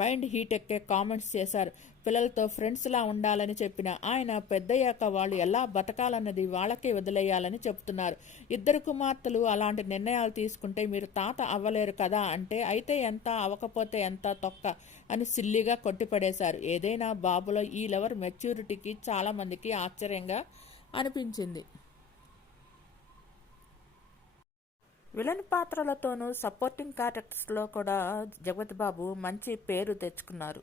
మైండ్ హీట్ ఎక్కే కామెంట్స్ చేశారు. పిల్లలతో ఫ్రెండ్స్లా ఉండాలని చెప్పిన ఆయన పెద్దయ్యాక వాళ్ళు ఎలా బతకాలన్నది వాళ్ళకే వదిలేయాలని చెప్తున్నారు. ఇద్దరు కుమార్తెలు అలాంటి నిర్ణయాలు తీసుకుంటే మీరు తాత అవ్వలేరు కదా అంటే, అయితే ఎంత, అవ్వకపోతే ఎంత తొక్క అని సిల్లిగా కొట్టిపడేశారు. ఏదైనా బాబులో ఈ లెవెల్ మెచ్యూరిటీకి చాలా మందికి ఆశ్చర్యంగా అనిపించింది. విలన్ పాత్రలతోనూ సపోర్టింగ్ క్యారెక్టర్స్లో కూడా జగపతి బాబు మంచి పేరు తెచ్చుకున్నారు.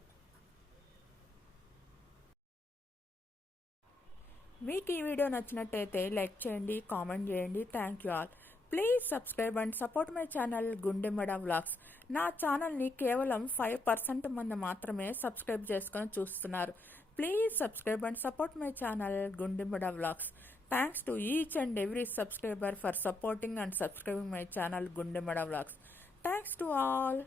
మీకు ఈ వీడియో నచ్చినట్టయితే లైక్ చేయండి, కామెంట్ చేయండి. Thank you all. Please subscribe and support my channel గుండెమడ vlogs. నా ఛానల్ని కేవలం 5% మంది మాత్రమే సబ్స్క్రైబ్ చేసుకొని చూస్తున్నారు. Please subscribe and support my channel గుండెమడ vlogs. Thanks to each and every subscriber for supporting and subscribing my channel గుండెమడ vlogs. Thanks to all.